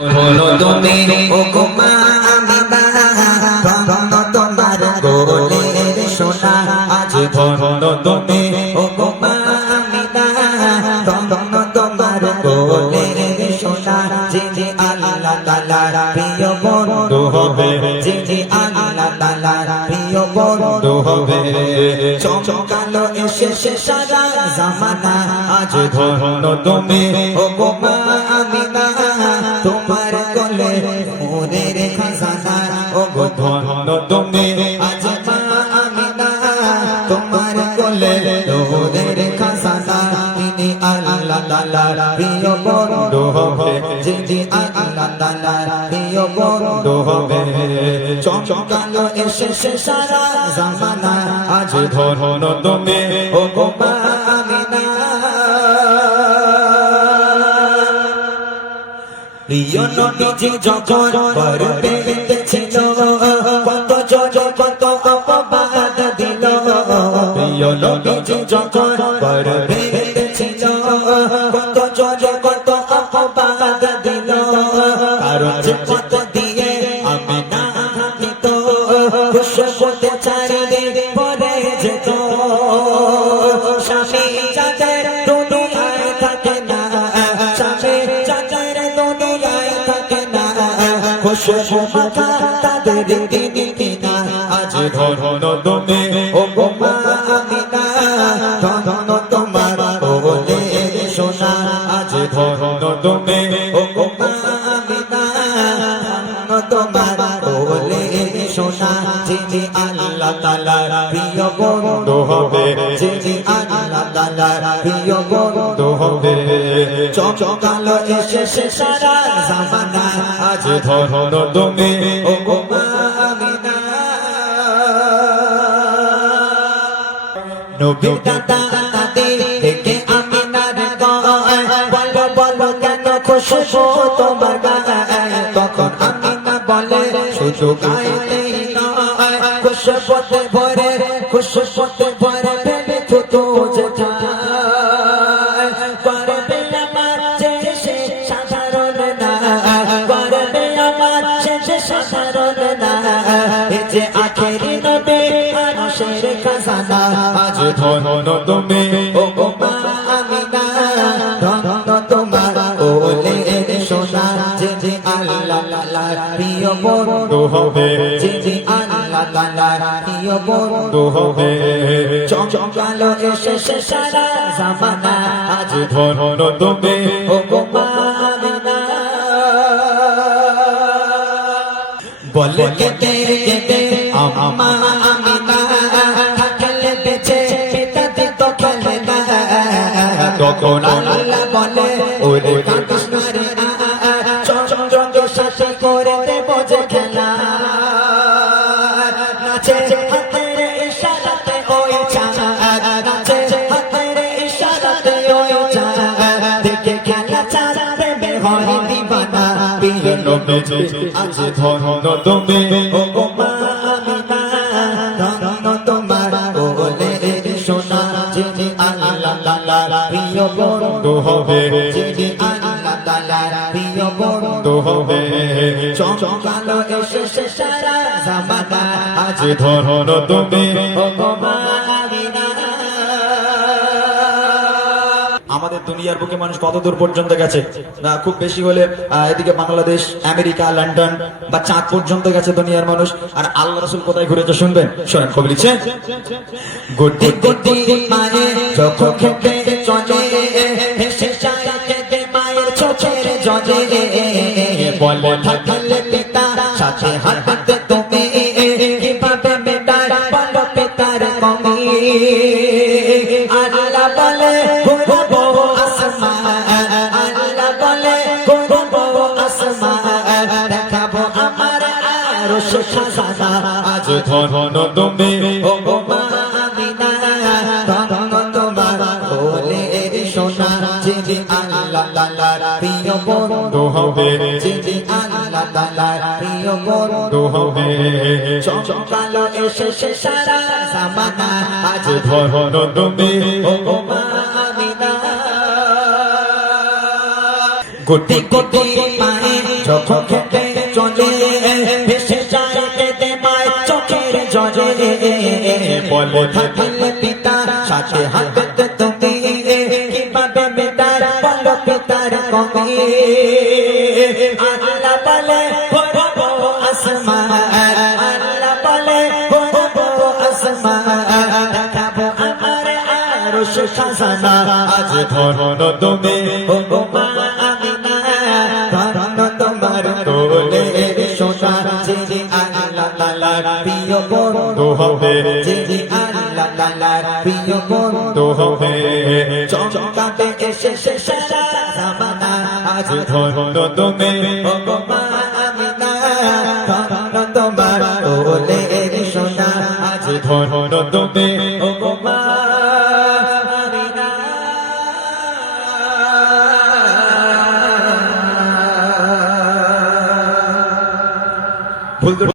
হলো তুমি ও গোমা আমিনা ধন্য তোমার কোলের সোনা আজ ধন্য তুমি ও গোমা আমিনা ধন্য তোমার কোলের সোনা যিনি আল্লাহ তাআলার প্রিয় বন্ধু হবে যিনি আল্লাহ তাআলার প্রিয় বন্ধু হবে চমকালো এসেছে সারা জামানা আজ ধন্য তুমি ও গোমা আমিনা তোমার কোলে মোরের খাজানা ও গো ধন্য তুমি আজ মা আমিনা তোমার কোলে মোরের খাজানা তিনি আল্লাহ তাআলার প্রিয় বন্ধু হবে যিনি আল্লাহ তাআলার প্রিয় বন্ধু হবে চমকালো এসেছে সারা জামানা আজ ধন্য তুমি ও গো মা আমিনা প্রিয় নবীজি যখন পর পেতেছিল কত জোরে কত অপবাদ দিল প্রিয় নবীজি যখন পর পেতেছিল কত জোরে কত অপবাদ দিল কারণ যে কত দিয়ে আমি না হাঁটিত খুশবুতে চারিদিকে পরে যেত স্বামী যাদের দুনিয়ায় থাকে না স্বামী যাদের দুনিয়ায় থাকে না খুশবু মাথা তাদের দিনে কিনা আজ ধন্য তুমি ও গো মা আমিনা ধন্য তোমার কোলের সোনা আজ ধন্য তুমি ও গো মা আমিনা ধন্য তোমার কোলের সোনা যিনি আল্লাহ তাআলার প্রিয় বন্ধু হবে যিনি আল্লাহ তাআলার প্রিয় বন্ধু হবে চমকালো এসেছে সারা জামানা আজ ধন্য তুমি ও গো মা আমিনা নবীর দাদা দাদি থেকে আমিনার গায় বলো বলো কেন খুশবু তোমার গায়ে তখন আমিনা বলে শুধু গাইতেই নয় খুশবুতে ভরে ফেলে থুতু যেথায় করবে আমার যে সে সাধারণ না করবে আমার সে সাধারণ না এই যে আখেরি নবী মানুষের খাজানা আজ ধন্য তুমি ও গো মা আমিনা ধন্য তোমার কোলের সোনা যিনি আল্লাহ তাআলার প্রিয় বন্ধু হবে যিনি আল্লাহ তাআলার প্রিয় বন্ধু হবে চমকালো এসেছে সারা জামানা আজ ধন্য তুমি ও গো মা আমিনা বলে কেটে কেটে আম্মা আমিনা থাকলে বেঁচে পিতা দিত খেলে না তখন আল্লাহ বলে ওরে কাঁদিস না রে চন্দ্রকে সাথে করে দেব যে খেলা নাচে হাতের ইশারাতে ওই চাঁদ নাচে হাতের ইশারাতে ওই চাঁদ দেখে খেলা চাঁদ দেবে হয় দিবানা প্রিয় নবীজি আজ ধন্য তুমি ও গো মা আমিনা ধন্য তোমার কোলের সোনা যিনি আল্লাহ তাআলার প্রিয় বন্ধু হবে যিনি আল্লাহ তাআলার প্রিয় বন্ধু হবে চমকালো এসেছে সারা জামানা আজ ধন্য তুমি ও গো মা আমিনা আমাদের দুনিয়ার বুকে মানুষ কত দূর পর্যন্ত গেছে খুব বেশি হলে এদিকে বাংলাদেশ আমেরিকা লন্ডন বা চাঁদ পর্যন্ত গেছে দুনিয়ার মানুষ আর আল্লাহ রাসূল কোথায় ঘুরেছে শুনবেন শোনেন কবি লিখছে গোটি গোটি মায়ে চোখ খেতে চলে হেসে যায় কেঁদে মায়ের চোখের জলে বলে থাকলে পিতা সাথে হাঁটতে তুমি কিভাবে মেটার বলো পিতার কমি আল্লাহ বলে ঘুরবো আসমান আল্লাহ বলে ঘুরবো আসমান দেখাবো আমার আরশ খাজানা আজ ধন্য তুমি ও গো মা আমিনা ধন্য তোমার কোলের সোনা যিনি আল্লাহ তাআলার প্রিয় বন্ধু হবে যিনি আল্লাহ তাআলার প্রিয় বন্ধু হবে চমকালো এসেছে সারা জামানা আজ ধন্য তুমি ও গো মা আমিনা গোটি গোটি পায়ে যখন খেতে চলে ভেসে যায় কেঁদে মায় চোখের জলে বলে থাকিলে পিতা সাথে হাতে তুমি কিভাবে মেটার বলো পিতার কমে আল্লাহ বলে ভরবো আসমান আল্লাহ বলে ভরবো আসমান দেখাবো আমার আরশ খাজানা আজ ধরো তুমি ও মা আমিনা ধরো তোমার কোলে সোনা যিনি আল্লাহ তাআলার প্রিয় বন্ধু হবে যিনি আল্লাহ তাআলার প্রিয় বন্ধু হবে চমকাতে এসেছে সারা জামানা আজ ধরো তুমি ও মা আমিনা ধরো তোমার কোলে সোনা আজ ধরো তুমি ও মা আমিনা ভুল